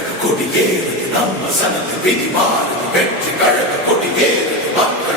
கழக கொடியேறு நம்ம சனத்து விதி மாறு வெற்றி கழக கொடியேறு மக்கள்